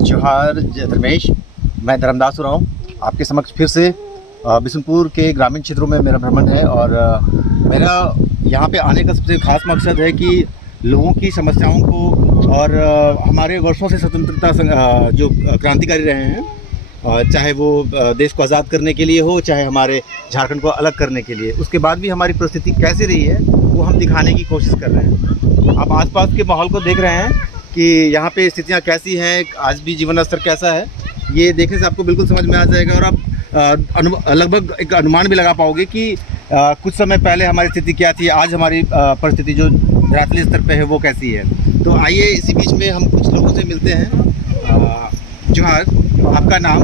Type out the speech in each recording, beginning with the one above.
जोहार धर्मेश, मैं धर्मदास उरांव आपके समक्ष फिर से बिशुनपुर के ग्रामीण क्षेत्रों में मेरा भ्रमण है। और मेरा यहाँ पे आने का सबसे खास मकसद है कि लोगों की समस्याओं को और हमारे वर्षों से स्वतंत्रता जो क्रांतिकारी रहे हैं, चाहे वो देश को आज़ाद करने के लिए हो, चाहे हमारे झारखंड को अलग करने के लिए, उसके बाद भी हमारी परिस्थिति कैसी रही है वो हम दिखाने की कोशिश कर रहे हैं। आप आसपास के माहौल को देख रहे हैं कि यहाँ पे स्थितियाँ कैसी हैं, आज भी जीवन स्तर कैसा है, ये देखने से आपको बिल्कुल समझ में आ जाएगा। और आप लगभग एक अनुमान भी लगा पाओगे कि कुछ समय पहले हमारी स्थिति क्या थी, आज हमारी परिस्थिति जो धरातलीय स्तर पे है वो कैसी है। तो आइए इसी बीच में हम कुछ लोगों से मिलते हैं। जोहार, आपका नाम?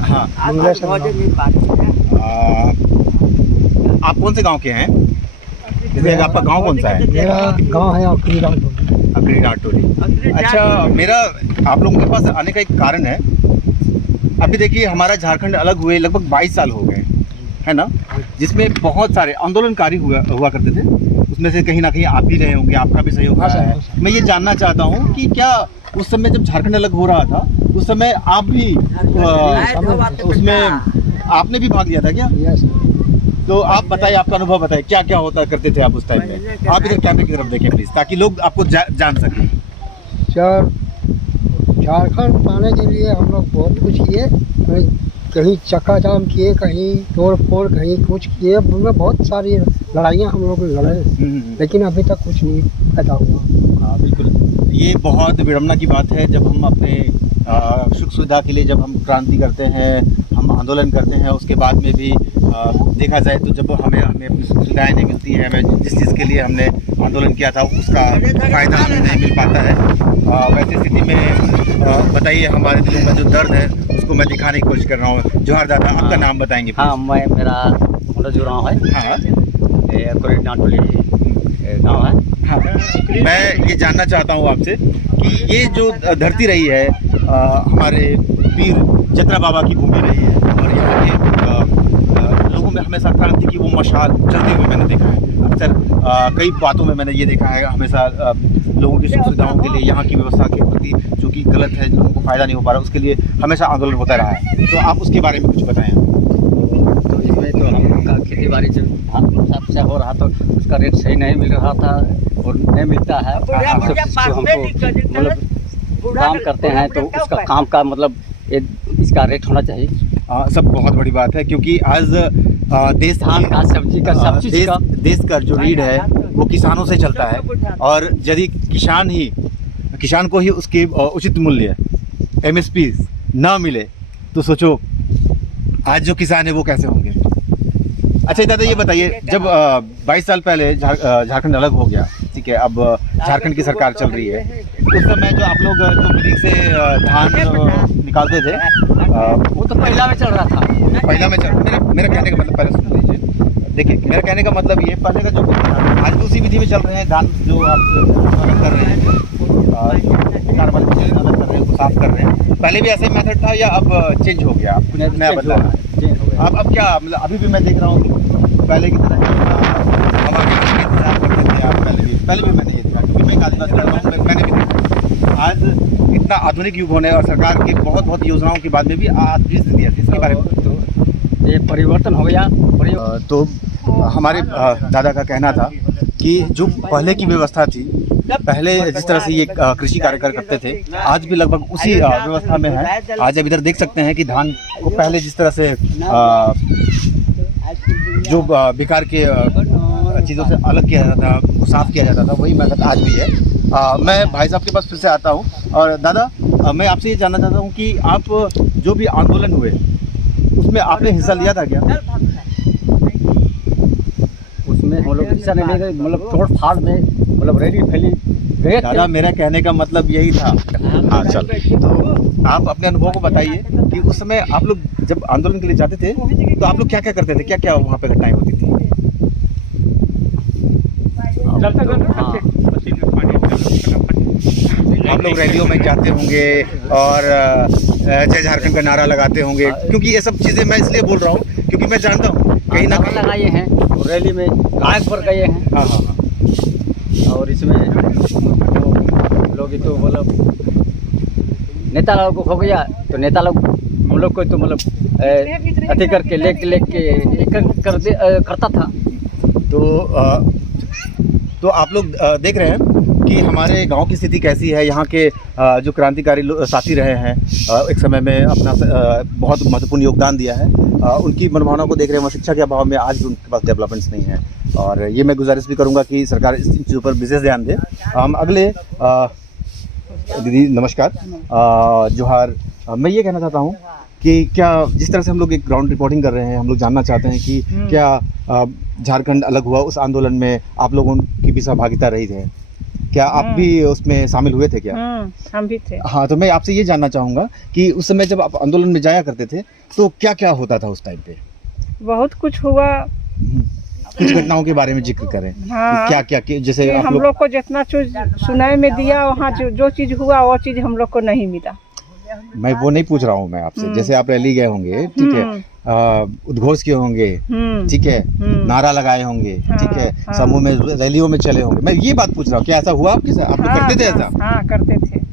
हाँ, आप कौन से गांव के हैं? आपका गांव कौन सा है? मेरा गांव है अकड़ी डाटोली। अच्छा, मेरा आप लोगों के पास आने का एक कारण है। अभी देखिए, हमारा झारखंड अलग हुए लगभग 22 साल हो गए, है ना, जिसमें बहुत सारे आंदोलनकारी हुआ करते थे। उसमें से कहीं ना कहीं आप भी रहे होंगे, आपका भी सहयोग रहा है। मैं ये जानना चाहता हूँ कि क्या उस समय जब झारखंड अलग हो रहा था, उस समय आप भी उसमें आपने भी भाग लिया था क्या? तो आप बताइए, आपका अनुभव बताइए, क्या क्या होता करते थे आप उस टाइम में? आप इधर कैमरे की तरफ देखें प्लीज, ताकि लोग आपको जान सकें। सर, झारखंड पाने के लिए हम लोग बहुत कुछ किए, कहीं चक्का जाम किए, कहीं तोड़ फोड़, कहीं कुछ किए, मतलब बहुत सारी लड़ाइयाँ हम लोग लड़े, लेकिन अभी तक कुछ नहीं पैदा हुआ। हाँ बिल्कुल, ये बहुत विडम्बना की बात है। जब हम अपने सुख सुविधा के लिए जब हम क्रांति करते हैं, हम आंदोलन करते हैं, उसके बाद में भी देखा जाए तो जब हमें अपनी सुख सुविधाएँ नहीं मिलती हैं, हमें जिस चीज़ के लिए हमने आंदोलन किया था उसका फ़ायदा हमें नहीं मिल पाता है। वैसी स्थिति में बताइए, हमारे दिलों में जो दर्द है उसको मैं दिखाने की कोशिश कर रहा हूँ। जोहार दादा, आपका नाम बताएंगे? हाँ, मेरा मनोज उरांव है। हाँ, अकड़ी डाटोली गाँव है। हाँ, मैं ये जानना चाहता हूँ आपसे कि ये जो धरती रही है हमारे वीर जतरा बाबा की भूमि रही है, और यहाँ के लोगों में हमेशा क्रांति की वो मशाल जलते हुए मैंने देखा है। अक्सर कई बातों में मैंने ये देखा है, हमेशा लोगों की सुख सुविधाओं के लिए, यहाँ की व्यवस्था के प्रति जो कि गलत है, लोगों को फ़ायदा नहीं हो पा रहा, उसके लिए हमेशा आंदोलन होता रहा है। तो आप उसके बारे में कुछ बताएं। तो इसमें तो हम खेती बाड़ी से हो रहा था, उसका रेट सही नहीं मिल रहा था और नहीं मिलता है। सब चीज़ को हमको मतलब काम करते हैं तो उसका काम का मतलब इसका रेट होना चाहिए। सब बहुत बड़ी बात है, क्योंकि आज देश का सब्जी का सब चीज़ का देश का जो रीढ़ है वो किसानों से चलता है, और यदि किसान को ही उसकी उचित मूल्य MSP ना मिले तो सोचो आज जो किसान है वो कैसे होंगे। अच्छा दादा, ये बताइए, जब 22 साल पहले झारखंड अलग हो गया, ठीक है, अब झारखंड की सरकार चल रही है, उस समय जो आप लोग जो मिट्टी से धान निकालते थे, वो तो पहला में चल रहा था। पहला में मेरा कहने का मतलब, पहले सुन लीजिए। देखिए, मेरा कहने का मतलब ये, पहले का जो आज भी उसी विधि में चल रहे हैं, धान जो आप अलग कर रहे हैं, अलग कर रहे हैं, साफ कर रहे हैं, पहले भी ऐसे मेथड था या अब चेंज हो गया? आपको नया बदला है? अब क्या मतलब, अभी भी मैं देख रहा हूँ पहले की तरह हवा के इंतजार करते थे आप? पहले भी मैंने ये देखा, क्योंकि मैं आदिवासी कर रहा हूँ, मैंने भी देखा। आज इतना आधुनिक युग होने और सरकार की बहुत योजनाओं के बाद में भी आज भी स्थिति है, इसके बारे में तो ये परिवर्तन हो गया। तो हमारे दादा का कहना था कि जो पहले की व्यवस्था थी, पहले जिस तरह से ये कृषि कार्य करते थे, आज भी लगभग उसी व्यवस्था में है। आज आप इधर देख सकते हैं कि धान को पहले जिस तरह से जो बेकार के चीज़ों से अलग किया जाता था, साफ किया जाता था, वही मेथड आज भी है। मैं भाई साहब के पास फिर से आता हूँ। और दादा, मैं आपसे ये जानना चाहता हूँ कि आप जो भी आंदोलन हुए उसमें आपने हिस्सा लिया था क्या? उसमें हम लोग हिस्सा नहीं ले, मतलब तोड़ फाड़ में, मतलब रैली फैली गए। दादा, मेरा कहने का मतलब यही था। हाँ, चल, तो आप अपने अनुभव को बताइए कि उस समय आप लोग जब आंदोलन के लिए जाते थे तो आप लोग क्या क्या करते थे, क्या क्या वहाँ पे घटनाएं होती थी? आप लोग रैलियों में जाते होंगे और जय झारखंड का नारा लगाते होंगे, क्योंकि ये सब चीज़ें मैं इसलिए बोल रहा हूँ क्योंकि मैं जानता हूँ कहीं ना कहीं लगाए हैं, रैली में गायक पर गए हैं। हाँ हाँ हाँ। और इसमें लोग ही तो मतलब नेता लोग हो गया तो नेता लोग हम लोग को तो मतलब अति करके लेके एक करता था। तो आप लोग देख रहे हैं कि हमारे गांव की स्थिति कैसी है। यहाँ के जो क्रांतिकारी साथी रहे हैं, एक समय में अपना बहुत महत्वपूर्ण योगदान दिया है, उनकी मनोभावना को देख रहे हैं। वहाँ शिक्षा के अभाव में आज भी उनके पास डेवलपमेंट्स नहीं है, और ये मैं गुजारिश भी करूँगा कि सरकार इस चीज़ों पर विशेष ध्यान दे। हम अगले दीदी नमस्कार, जोहार। मैं ये कहना चाहता हूँ कि क्या जिस तरह से हम लोग एक ग्राउंड रिपोर्टिंग कर रहे हैं, हम लोग जानना चाहते हैं कि क्या झारखंड अलग हुआ उस आंदोलन में आप लोगों की भी सहभागिता रही है? क्या आप भी उसमें शामिल हुए थे क्या? हम भी थे। हाँ, तो मैं आपसे ये जानना चाहूँगा कि उस समय जब आप आंदोलन में जाया करते थे तो क्या क्या होता था उस टाइम पे? बहुत कुछ हुआ। कुछ घटनाओं के बारे में जिक्र करें। हाँ, क्या क्या जैसे आप हम लोग को जितना चीज सुनाई में दिया, वहाँ जो चीज हुआ वो चीज हम लोग को नहीं मिला। मैं वो नहीं पूछ रहा हूँ मैं आपसे, जैसे आप रैली गए होंगे, ठीक है, उद्घोष किए होंगे, ठीक है, नारा लगाए होंगे, ठीक है, समूह में रैलियों में चले होंगे, मैं ये बात पूछ रहा हूँ, क्या ऐसा हुआ आपके साथ? आप लोग करते थे ऐसा? हाँ, करते थे।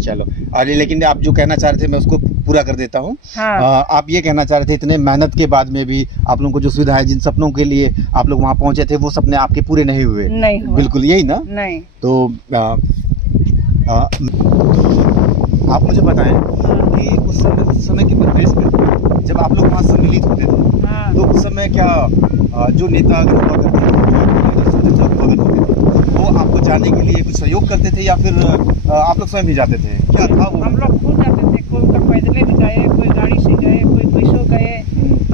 चलो, और लेकिन आप जो कहना चाह रहे थे मैं उसको पूरा कर देता हूँ। आप ये कहना चाह रहे थे इतने मेहनत के बाद में भी आप लोगों को जो सुविधा है, जिन सपनों के लिए आप लोग वहाँ पहुँचे थे, वो सपने आपके पूरे नहीं हुए? नहीं हुआ। बिल्कुल यही ना? नहीं। तो आप मुझे बताएं कि उस समय के परिवेश में जब आप लोग वहाँ सम्मिलित होते थे, तो उस समय क्या जो नेता अगर हुआ करते थे, वो आपको जाने के लिए कुछ सहयोग करते थे या फिर आप लोग स्वयं भी जाते थे? क्या था वो? हम लोग खुद जाते थे, कोई तो पैदल भी गए, कोई गाड़ी से गए, कोई पैसों गए।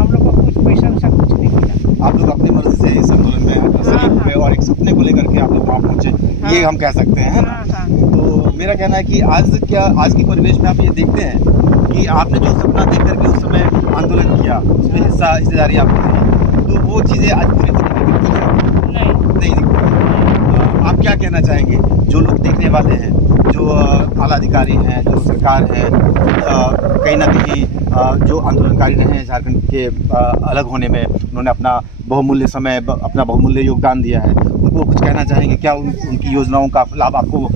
हम लोग को कुछ पैसा वैसा कुछ नहीं मिला। आप लोग अपनी मर्जी से इस आंदोलन में शरीक हुए और एक सपने को लेकर के आप लोग वहाँ पहुँचे, ये हम कह सकते हैं ना? तो मेरा कहना है कि आज की परिवेश में आप ये देखते हैं कि आपने जो सपना देख करके उस समय आंदोलन किया, उसमें हिस्सेदारी आपकी थी, तो वो चीज़ें आज पूरी होती हुई दिखती हैं? नहीं दिखती है। आप क्या कहना चाहेंगे जो लोग देखने वाले हैं, जो आला अधिकारी हैं, जो सरकार है, कहीं ना कहीं जो आंदोलनकारी रहे हैं झारखंड के अलग होने में, उन्होंने अपना बहुमूल्य समय, अपना बहुमूल्य योगदान दिया है, उनको कुछ कहना चाहेंगे? क्या उनकी योजनाओं का लाभ आपको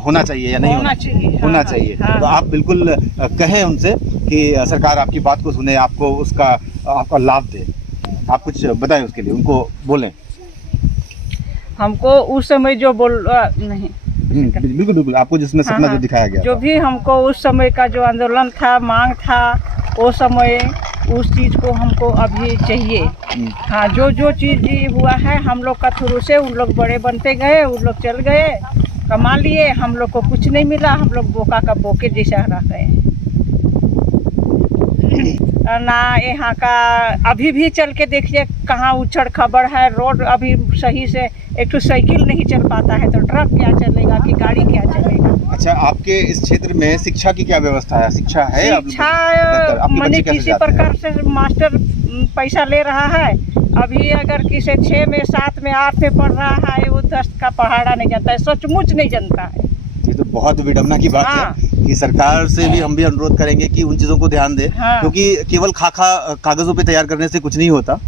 होना चाहिए या नहीं होना चाहिए? होना चाहिए। तो आप बिल्कुल कहें उनसे कि सरकार आपकी बात को सुने, आपको आपका लाभ दे। आप कुछ बताएं उसके लिए, उनको बोलें। हमको उस समय जो नहीं, बिल्कुल बिल्कुल, आपको जिसमें सपना जो दिखाया गया जो भी हमको उस समय का जो आंदोलन था, मांग था, वो समय उस चीज़ को हमको अभी चाहिए। हाँ, जो चीज़ हुआ है हम लोग का थ्रू से, उन लोग बड़े बनते गए, उन लोग चल गए, कमा लिए, हम लोग को कुछ नहीं मिला। हम लोग बोका का बोके जैसा रह गए ना। यहाँ का अभी भी चल के देखिए कहाँ उछड़ खबर है। रोड अभी सही से, एक तो साइकिल नहीं चल पाता है, तो ट्रक क्या चलेगा कि गाड़ी क्या चलेगा? अच्छा, आपके इस क्षेत्र में शिक्षा की क्या व्यवस्था है? शिक्षा है? शिक्षा मैंने किसी प्रकार से मास्टर पैसा ले रहा है। अभी अगर किसी 6 में 7 में 8 में पढ़ रहा है, वो 10 का पहाड़ा नहीं जानता है, सचमुच नहीं जानता है। ये तो बहुत विडम्बना की बात है कि सरकार से भी हम भी अनुरोध करेंगे कि उन चीज़ों को ध्यान दे, क्योंकि केवल कागजों पे तैयार करने से कुछ नहीं होता,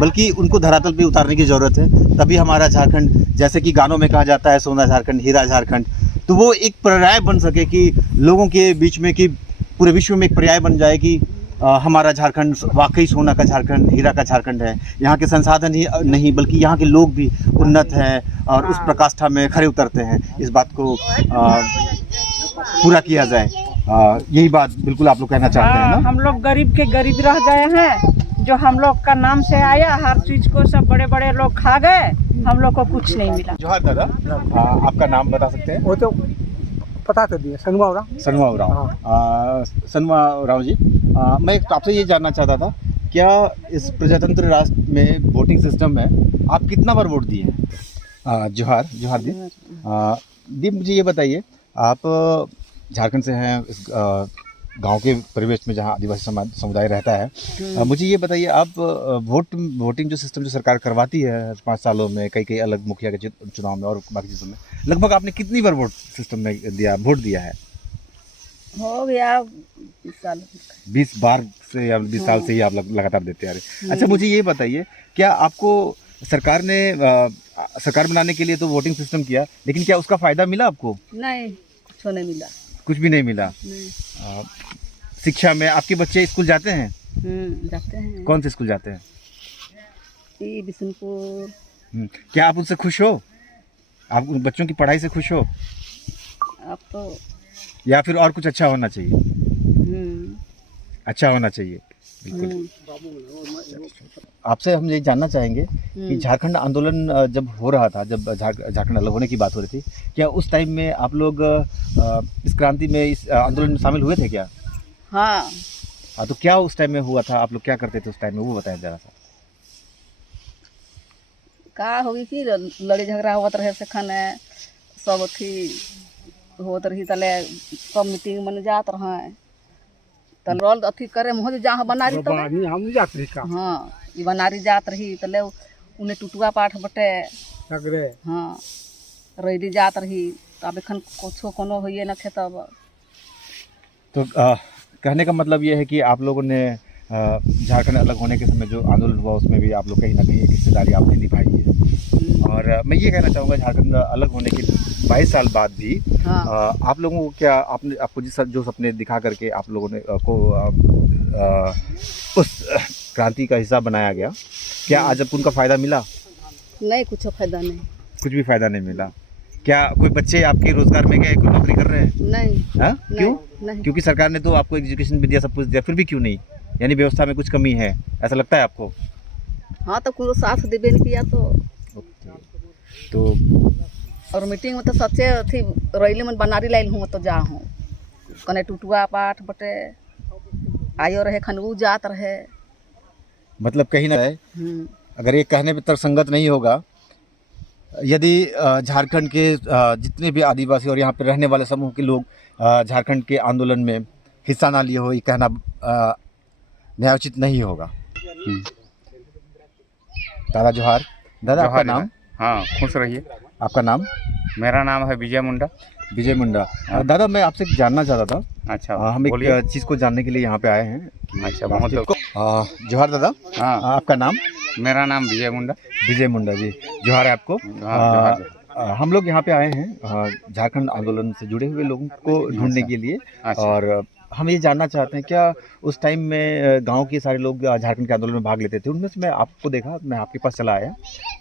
बल्कि उनको धरातल पे उतारने की जरूरत है। तभी हमारा झारखंड, जैसे कि गानों में कहा जाता है, सोना झारखंड, हीरा झारखंड, तो वो एक पर्याय बन सके कि लोगों के बीच में, कि पूरे विश्व में एक पर्याय बन जाए कि हमारा झारखंड वाकई सोना का झारखंड, हीरा का झारखंड है। यहाँ के संसाधन ही नहीं, बल्कि यहाँ के लोग भी उन्नत हैं और उस प्रकाष्ठा में खरे उतरते हैं। इस बात को पूरा किया जाए, यही बात बिल्कुल आप लोग कहना चाहते हैं ना? हम लोग गरीब के गरीब रह गए हैं, जो हम लोग का नाम से आया, हर चीज़ को सब बड़े बड़े लोग खा गए, हम लोग को कुछ नहीं मिला। जोहार दादा, आपका नाम बता सकते हैं? वो तो पता कर दिया, सनवा उरांव। सनवा उरांव जी, मैं आपसे ये जानना चाहता था, क्या इस प्रजातंत्र राष्ट्र में वोटिंग सिस्टम में आप कितना बार वोट दिए हैं? जोहार दी, मुझे ये बताइए, आप झारखंड से हैं, गांव के परिवेश में जहां आदिवासी समुदाय रहता है। मुझे ये बताइए, आप वोटिंग जो सिस्टम जो सरकार करवाती है 5 सालों में, कई अलग मुखिया के चुनाव में और बाकी चीज़ों में, लगभग आपने कितनी बार वोट सिस्टम में वोट दिया है? हो गया 20 साल। 20 बार से या 20 साल से ही आप लगातार देते आ रहे। अच्छा, मुझे ये बताइए, क्या आपको सरकार ने सरकार बनाने के लिए तो वोटिंग सिस्टम किया, लेकिन क्या उसका फ़ायदा मिला आपको? नहीं, कुछ नहीं मिला। कुछ भी नहीं मिला। नहीं। शिक्षा में आपके बच्चे स्कूल जाते हैं? जाते हैं। कौन से स्कूल जाते हैं? बिशनपुर। क्या आप उनसे खुश हो? आप उन बच्चों की पढ़ाई से खुश हो? अब तो या फिर और कुछ अच्छा होना चाहिए? अच्छा होना चाहिए, बिल्कुल। आपसे हम ये जानना चाहेंगे कि झारखंड आंदोलन जब हो रहा था, जब झारखंड अलग होने की बात हो रही थी, क्या उस टाइम में आप लोग इस क्रांति में, इस आंदोलन में शामिल हुए थे क्या? हाँ। तो क्या उस टाइम में हुआ था? आप लोग क्या करते थे उस टाइम में, वो बताएं जरा सा। का होगी कि लड़ी झगड़ा होत रहे सखन सब अथी होत रही, तले सब मीटिंग में जात रहे, तल रोल अथी करे हो जहाँ बनारी तो हम जात रही का। हाँ, ये बनारी जात रही तले उन्हें टुटुआ पाठ बटे सगरे। हाँ, रैली जात रही, तब एखन कुछो कोनो होइए न थे तब। तो कहने का मतलब ये है कि आप लोगों ने झारखंड अलग होने के समय जो आंदोलन हुआ उसमें भी आप लोग कहीं ना कहीं एक हिस्सेदारी आपने निभाई है। और मैं ये कहना चाहूँगा, झारखंड अलग होने के 22 साल बाद भी आप लोगों को क्या, आपको जो सपने दिखा करके आप लोगों ने उस क्रांति का हिस्सा बनाया गया, क्या आज आपको उनका फ़ायदा मिला? नहीं, कुछ फायदा नहीं। कुछ भी फ़ायदा नहीं मिला। क्या कोई बच्चे आपके रोजगार में गए, कोई नौकरी कर रहे हैं? नहीं। हाँ, क्यों? नहीं। क्योंकि सरकार ने तो आपको एजुकेशन भी दिया, सब कुछ दिया, फिर भी क्यों नहीं? यानी व्यवस्था में कुछ कमी है, ऐसा लगता है आपको? हाँ, तो कोई साथ देवे नहीं किया तो और मीटिंग में तो सच्चे थी, रैली में बनारी लाइल हूँ तो जा हूँ, कने टुटुआ पाठ बटे आयो रहे, खनऊ जात रहे। मतलब कहीं ना है, अगर ये कहने पे तर्कसंगत नहीं होगा, यदि झारखंड के जितने भी आदिवासी और यहाँ पे रहने वाले समूह के लोग झारखंड के आंदोलन में हिस्सा ना लिए हो, ये कहना न्यायोचित नहीं होगा। दादा जोहार। दादा, आपका नाम? हाँ, खुश रहिए। आपका नाम? मेरा नाम है विजय मुंडा। विजय मुंडा। दादा, मैं आपसे जानना चाहता था। अच्छा, हम एक चीज़ को जानने के लिए यहाँ पे आए हैं। अच्छा, बहुत जोहार दादा। हाँ, आपका नाम? मेरा नाम विजय मुंडा। विजय मुंडा जी, जोहार है आपको। हम लोग यहाँ पे आए हैं झारखंड आंदोलन से जुड़े हुए लोगों को ढूंढने के लिए। और हम ये जानना चाहते हैं, क्या उस टाइम में गांव के सारे लोग झारखंड के आंदोलन में भाग लेते थे? उनमें से मैं आपको देखा, मैं आपके पास चला आया।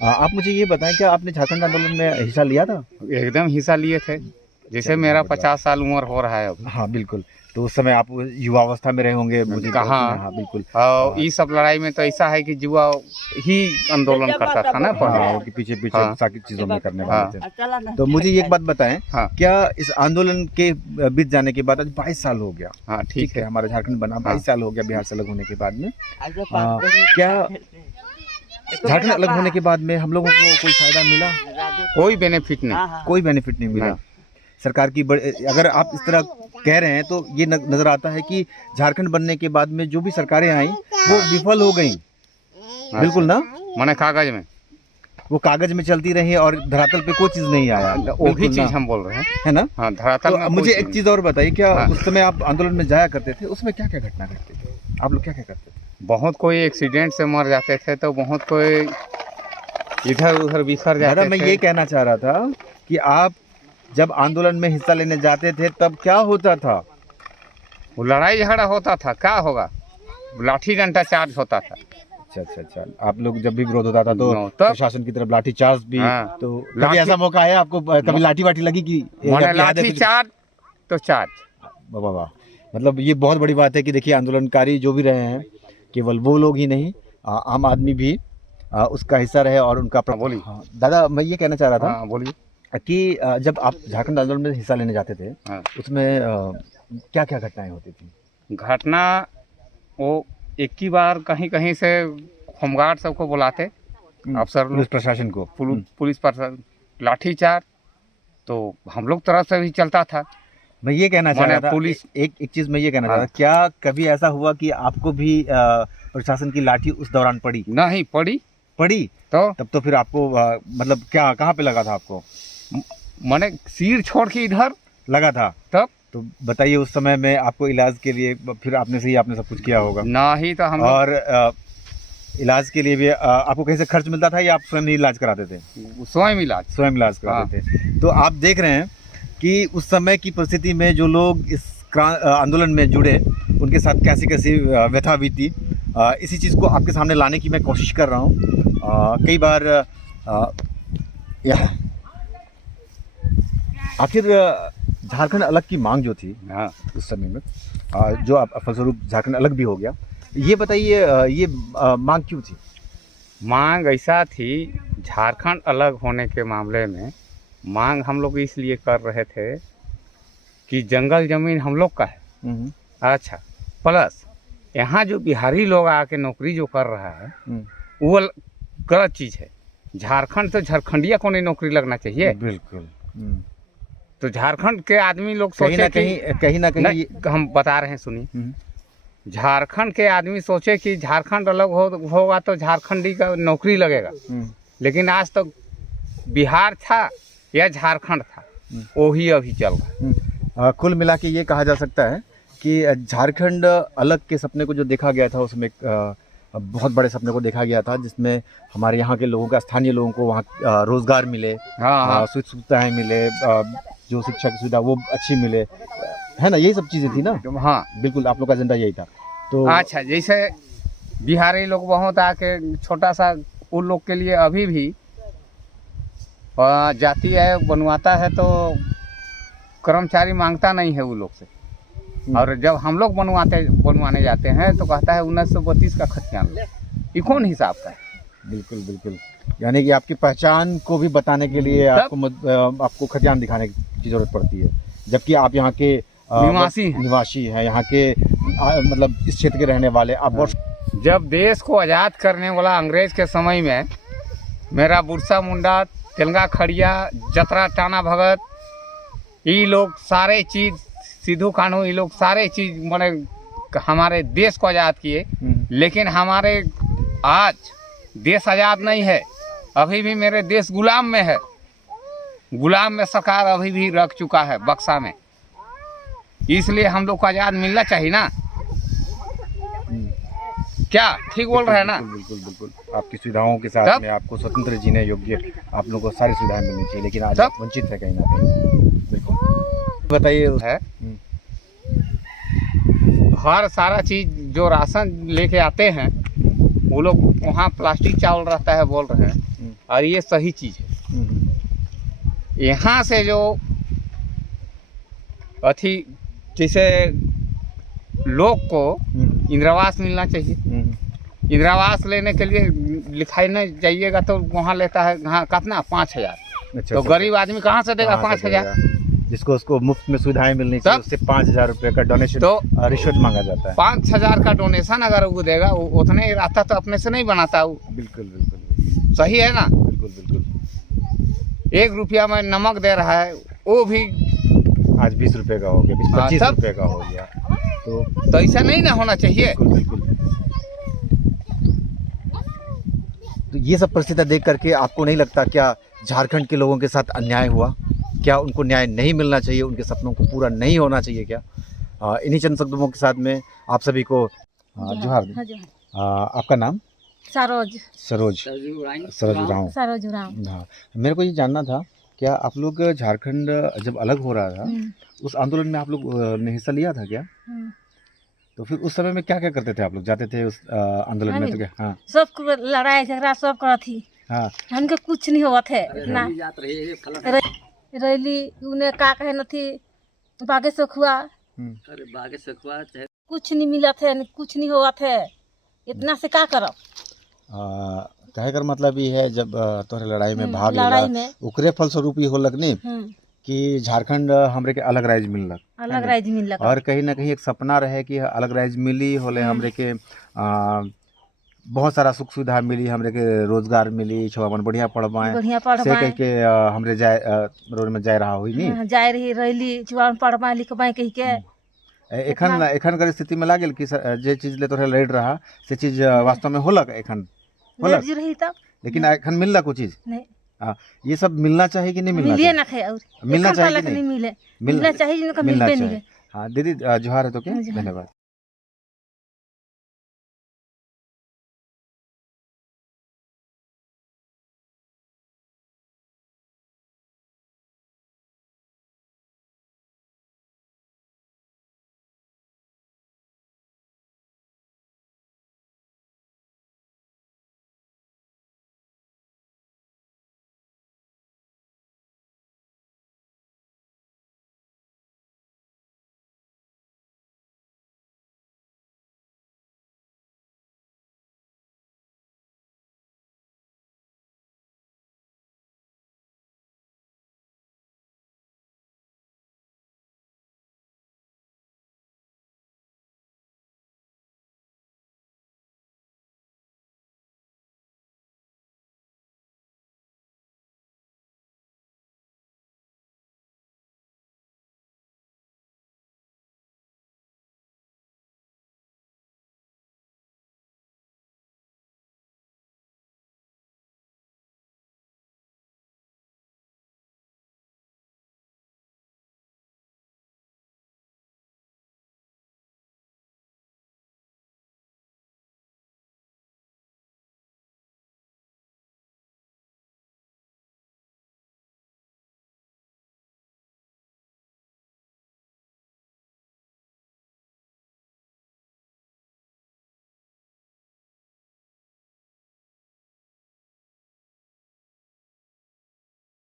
आप मुझे ये बताएं, क्या आपने झारखंड आंदोलन में हिस्सा लिया था? एकदम हिस्सा लिए थे। जैसे मेरा 50 साल उम्र हो रहा है अब। हाँ, बिल्कुल। तो उस समय आप युवावस्था में रहे होंगे, मुझे कहाँ। हाँ, बिल्कुल। और ये सब लड़ाई में तो ऐसा है कि युवा ही आंदोलन करता था ना पहले, पीछे हाँ। सारी चीजों में करने वाले थे। तो मुझे एक बात बताएं, हाँ। क्या इस आंदोलन के बीत जाने के बाद आज 22 साल हो गया? हाँ, ठीक है। हमारा झारखंड बना, 22 साल हो गया बिहार से अलग होने के बाद में। क्या झारखंड अलग होने के बाद में हम लोगों को कोई फायदा मिला? कोई बेनिफिट नहीं। कोई बेनिफिट नहीं मिला। सरकार की अगर आप इस तरह कह रहे हैं तो ये नजर आता है कि झारखंड बनने के बाद में जो भी सरकारें आई वो विफल हो गई। बिल्कुल ना? माने कागज में, वो कागज में चलती रही और धरातल पे कोई चीज नहीं आया। वही चीज हम बोल रहे हैं, है ना? हाँ, धरातल में। मुझे एक चीज और बताइए, क्या उस समय आप आंदोलन में जाया करते थे, उसमें क्या क्या घटना घटती थी? आप लोग क्या क्या करते थे? बहुत कोई एक्सीडेंट से मर जाते थे, तो बहुत कोई इधर उधर बिखर जाते थे। मैं ये कहना चाह रहा था कि आप जब आंदोलन में हिस्सा लेने जाते थे तब क्या होता था? वो लड़ाई झगड़ा होता था, क्या होगा, लाठी डंडा चार्ज होता था। अच्छा। आप लोग जब भी विरोध होता था तो प्रशासन की तरफ लाठी चार्ज भी। हाँ। तो कभी ऐसा मौका आया आपको, कभी लाठी वाठी लगी कि लाठी चार्ज तो चार्ज? वाह, मतलब ये बहुत बड़ी बात है कि देखिए, आंदोलनकारी जो भी रहे हैं, केवल वो लोग ही नहीं, आम आदमी भी उसका हिस्सा रहे और उनका। बोलिए। दादा, मैं ये कहना चाह रहा था बोलिए कि जब आप झारखंड आंदोलन में हिस्सा लेने जाते थे, उसमें क्या क्या घटनाएं होती थी? घटना वो एक ही बार कहीं कहीं से होमगार्ड सबको बुलाते, अफसर, पुलिस प्रशासन को, पुलिस प्रशासन, लाठी चार्ज तो हम लोग तरफ से भी चलता था। मैं ये कहना चाह माने रहा था, पुलिस- एक चीज मैं ये कहना चाह रहा हाँ। था, क्या कभी ऐसा हुआ कि आपको भी प्रशासन की लाठी उस दौरान पड़ी? नहीं पड़ी पड़ी? तो तब तो फिर आपको मतलब क्या, कहाँ पे लगा था आपको? मैंने सिर छोड़ के इधर लगा था तब तो बताइए, उस समय में आपको इलाज के लिए फिर आपने सब कुछ किया होगा, ना ही तो हम लोग और इलाज के लिए भी आपको कहीं से खर्च मिलता था या आप स्वयं ही इलाज कराते थे? स्वयं इलाज। स्वयं इलाज कराते थे। तो आप देख रहे हैं कि उस समय की परिस्थिति में जो लोग इस आंदोलन में जुड़े, उनके साथ कैसी कैसी व्यथा बीती, इसी चीज़ को आपके सामने लाने की मैं कोशिश कर रहा हूँ। कई बार आखिर झारखंड अलग की मांग जो थी हाँ उस समय में, जो आप फलस्वरूप झारखंड अलग भी हो गया, ये बताइए ये मांग क्यों थी? मांग ऐसा थी, झारखंड अलग होने के मामले में मांग हम लोग इसलिए कर रहे थे कि जंगल जमीन हम लोग का है। अच्छा, प्लस यहाँ जो बिहारी लोग आके नौकरी जो कर रहा है वो गलत चीज़ है। झारखंड तो झारखंडिया को नहीं नौकरी लगना चाहिए। बिल्कुल। तो झारखंड के आदमी लोग कहीं ना सोचे कहीं नहीं, हम बता रहे हैं सुनिए। झारखंड के आदमी सोचे कि झारखंड अलग होगा तो झारखंडी का नौकरी लगेगा, लेकिन आज तक बिहार था या झारखंड था, वही अभी चल रहा है। कुल मिला के ये कहा जा सकता है कि झारखंड अलग के सपने को जो देखा गया था, उसमें बहुत बड़े सपने को देखा गया था, जिसमें हमारे यहाँ के लोगों का, स्थानीय लोगों को वहाँ रोजगार मिले, हाँ सुख सुविधाएं मिले, जो शिक्षा की सुविधा वो अच्छी मिले, है ना, यही सब चीज़ें थी ना। हाँ बिल्कुल, आप लोग का एजेंडा यही था। तो अच्छा, जैसे बिहारी लोग बहुत आके छोटा सा उन लोग के लिए अभी भी जाती है, बनवाता है तो कर्मचारी मांगता नहीं है वो लोग से, और जब हम लोग बनवाने जाते हैं तो कहता है 1932 का खतियान लो। ये कौन हिसाब का है? बिल्कुल बिल्कुल, यानी कि आपकी पहचान को भी बताने के लिए आपको खतियान दिखाने की जरूरत पड़ती है, जबकि आप यहाँ के निवासी हैं, यहाँ के मतलब इस क्षेत्र के रहने वाले आप। जब देश को आज़ाद करने वाला अंग्रेज के समय में मेरा बुरसा मुंडा, तेलंगा खड़िया, जतरा टाना भगत, ये लोग सारे चीज़, सिद्धू कान्हू, ये लोग सारे चीज़ मैंने हमारे देश को आज़ाद किए। लेकिन हमारे आज देश आज़ाद नहीं है, अभी भी मेरे देश गुलाम में है। गुलाम में सरकार अभी भी रख चुका है बक्सा में, इसलिए हम लोग को आज़ाद मिलना चाहिए ना। क्या ठीक बोल रहे हैं ना? बिल्कुल बिल्कुल, आपकी सुविधाओं के साथ में आपको स्वतंत्र जीने योग्य आप लोगों को सारी सुविधाएं मिलनी चाहिए, लेकिन आज आप वंचित है कहीं ना कहीं। बिल्कुल बताइए। है हर सारा चीज जो राशन लेके आते हैं वो लोग वहाँ प्लास्टिक चावल रहता है बोल रहे हैं, और ये सही चीज है। यहाँ से जो अथी, जैसे लोग को इंदिरावास मिलना चाहिए, इंदिरावास लेने के लिए लिखाई नहीं जाइएगा तो वहाँ लेता है हाँ कितना 5,000। तो गरीब आदमी कहाँ से देगा 5,000? जिसको उसको मुफ्त में सुविधाएं मिलनी चाहिए, उससे 5,000 रुपये का डोनेशन, तो रिश्वत मांगा जाता है। 5,000 का डोनेशन अगर वो देगा, उतने ही रहता तो अपने से नहीं बनाता वो। बिल्कुल बिल्कुल, सही है ना? बिल्कुल बिल्कुल। 1 रुपया में नमक दे रहा है, वो भी आज 20 रुपये का हो गया, 20-25 रुपये का हो गया। तो ऐसा नहीं ना होना चाहिए। बिल्कुल। तो ये सब परिस्थितियाँ देख करके आपको नहीं लगता क्या झारखंड के लोगों के साथ अन्याय हुआ? क्या उनको न्याय नहीं मिलना चाहिए? उनके सपनों को पूरा नहीं होना चाहिए क्या? इन्हीं चंद शब्दों के साथ में आप सभी को जोहार। आपका नाम? सरोज उरांव। हाँ, मेरे को ये जानना था, क्या आप लोग झारखंड जब अलग हो रहा था उस आंदोलन में आप लोग ने हिस्सा लिया था क्या? तो फिर उस समय में क्या क्या करते थे आप लोग? जाते थे उस आंदोलन में तो क्या? हाँ, सब लड़ाई झगड़ा सब करत थी। हाँ, हमके कुछ नहीं होवत है ना। रैली उन्हें का कहे न थी, बागे सखुआ कुछ नहीं मिलत है, कुछ नहीं होवत है, इतना से का करब? कहे कर मतलब ये है, जब तोहरे लड़ाई में भाग लेला ओकरे फलस्वरूप ये होलक नहीं कि झारखंड हमरे के अलग राज्य मिललक, अलग राज्य मिललक, और कहीं ना कहीं एक सपना रहे कि अलग राज्य मिली होले हमरे के बहुत सारा सुख सुविधा मिली, हमरे के रोजगार मिली, छुआ मन बढ़िया पढ़ पाए बढ़िया पढ़ से कह के हमरे जाए रोड में जाए रहा हुई नी जाए रही रही जुआन पढ़ पाए लिख पाए कही के एखन एखन कर स्थिति में लागल कि जे चीज ले तोरे लड़ रहा से चीज वास्तव में होलक एखन होलक जी रही तब लेकिन एखन मिलला कुछ चीज नहीं ये सब मिलना चाहिए कि नहीं मिलना मिलिए चाहिए? ना खाए और मिलना एखन चाहिए तक कि नहीं? नहीं मिले मिलना चाहिए जिनका मिलना मिलबे चाहिए। नहीं हाँ दीदी जोहार है तो क्या जोहार। धन्यवाद।